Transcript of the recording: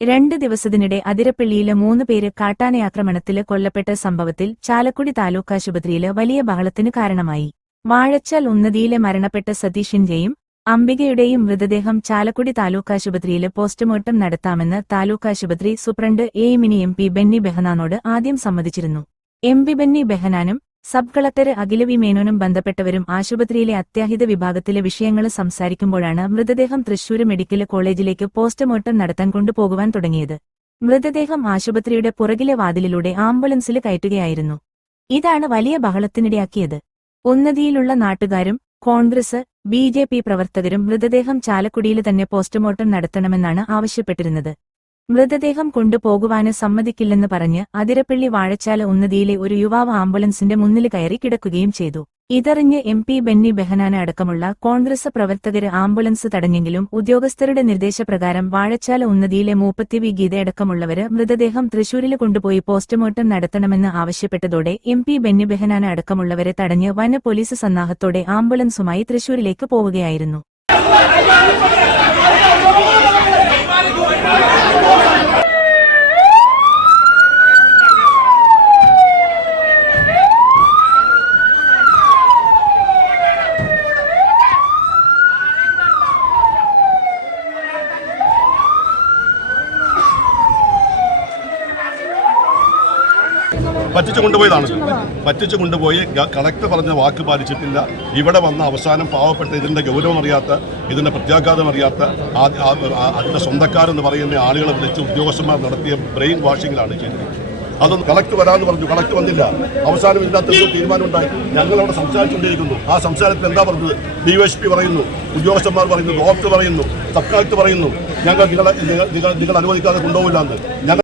രണ്ട് ദിവസത്തിനിടെ അതിരപ്പള്ളിയിലെ മൂന്ന് പേര് കാട്ടാനയാക്രമണത്തിൽ കൊല്ലപ്പെട്ട സംഭവത്തിൽ ചാലക്കുടി താലൂക്ക് ആശുപത്രിയിൽ വലിയ ബഹളത്തിന് കാരണമായി. വാഴച്ചാൽ ഉന്നതിയിലെ മരണപ്പെട്ട സതീഷിന്റെയും അംബികയുടെയും മൃതദേഹം ചാലക്കുടി താലൂക്ക് ആശുപത്രിയിൽ പോസ്റ്റ്മോർട്ടം നടത്താമെന്ന് താലൂക്ക് ആശുപത്രി superintendent A Mini M P Benny ബെഹനാനോട് ആദ്യം സമ്മതിച്ചിരുന്നു. എം പി ബെന്നി ബെഹനാനും സബ് കളക്ടർ അഖില വി മേനോനും ബന്ധപ്പെട്ടവരും ആശുപത്രിയിലെ അത്യാഹിത വിഭാഗത്തിലെ വിഷയങ്ങൾ സംസാരിക്കുമ്പോഴാണ് മൃതദേഹം തൃശൂർ മെഡിക്കൽ കോളേജിലേക്ക് പോസ്റ്റ്മോർട്ടം നടത്താൻ കൊണ്ടുപോകുവാൻ തുടങ്ങിയത്. മൃതദേഹം ആശുപത്രിയുടെ പുറകിലെ വാതിലിലൂടെ ആംബുലൻസിൽ കയറ്റുകയായിരുന്നു. ഇതാണ് വലിയ ബഹളത്തിനിടയാക്കിയത്. ഉന്നതിയിലുള്ള നാട്ടുകാരും കോൺഗ്രസ് ബി പ്രവർത്തകരും മൃതദേഹം ചാലക്കുടിയിൽ തന്നെ പോസ്റ്റ്മോർട്ടം നടത്തണമെന്നാണ് ആവശ്യപ്പെട്ടിരുന്നത്. മൃതദേഹം കൊണ്ടുപോകുവാന് സമ്മതിക്കില്ലെന്ന് പറഞ്ഞ് അതിരപ്പള്ളി വാഴച്ചാല ഉന്നതിയിലെ ഒരു യുവാവ് ആംബുലൻസിന്റെ മുന്നിൽ കയറി കിടക്കുകയും ചെയ്തു. ഇതറിഞ്ഞ് എം പി ബെന്നി ബെഹനാന അടക്കമുള്ള കോൺഗ്രസ് പ്രവർത്തകര് ആംബുലൻസ് തടഞ്ഞെങ്കിലും ഉദ്യോഗസ്ഥരുടെ നിർദ്ദേശപ്രകാരം വാഴച്ചാല ഉന്നതിയിലെ മൂപ്പത്തി വി ഗീതയടക്കമുള്ളവര് മൃതദേഹം തൃശൂരിൽ കൊണ്ടുപോയി പോസ്റ്റ്മോർട്ടം നടത്തണമെന്ന് ആവശ്യപ്പെട്ടതോടെ എം പി ബെന്നി ബെഹനാന അടക്കമുള്ളവരെ തടഞ്ഞ് വന പോലീസ് സന്നാഹത്തോടെ ആംബുലൻസുമായി തൃശൂരിലേക്ക് പോവുകയായിരുന്നു. പറ്റിച്ചു കൊണ്ടുപോയതാണ്. പറ്റിച്ചു കൊണ്ടുപോയി കളക്ടർ പറഞ്ഞ വാക്ക് പാലിച്ചിട്ടില്ല. ഇവിടെ വന്ന അവസാനം പാവപ്പെട്ട ഇതിന്റെ ഗൗരവം അറിയാത്ത ഇതിന്റെ പ്രത്യാഘാതം അറിയാത്ത അതിന്റെ സ്വന്തക്കാരെന്ന് പറയുന്ന ആളുകളെ വിളിച്ച് ഉദ്യോഗസ്ഥന്മാർ നടത്തിയ ബ്രെയിൻ വാഷിങ്ങിലാണ് ചെയ്തത്. അതൊന്ന് കളക്ട് വരാമെന്ന് പറഞ്ഞു. കളക്ട് വന്നില്ല. അവസാനം ഇതിനകത്ത് എന്തോ തീരുമാനമുണ്ടായി. ഞങ്ങളവിടെ സംസാരിച്ചുകൊണ്ടിരിക്കുന്നു. ആ സംസാരത്തിൽ എന്താ പറഞ്ഞത്? ഡി എസ് പി പറയുന്നു. ഉദ്യോഗസ്ഥന്മാർ പറയുന്നു. ഡോക്ടർ പറയുന്നു. സബ് കളക്ടർ പറയുന്നു. ഞങ്ങൾ നിങ്ങളെ നിങ്ങൾ നിങ്ങൾ അനുവദിക്കാതെ കൊണ്ടുപോകില്ല എന്ന് ഞങ്ങൾ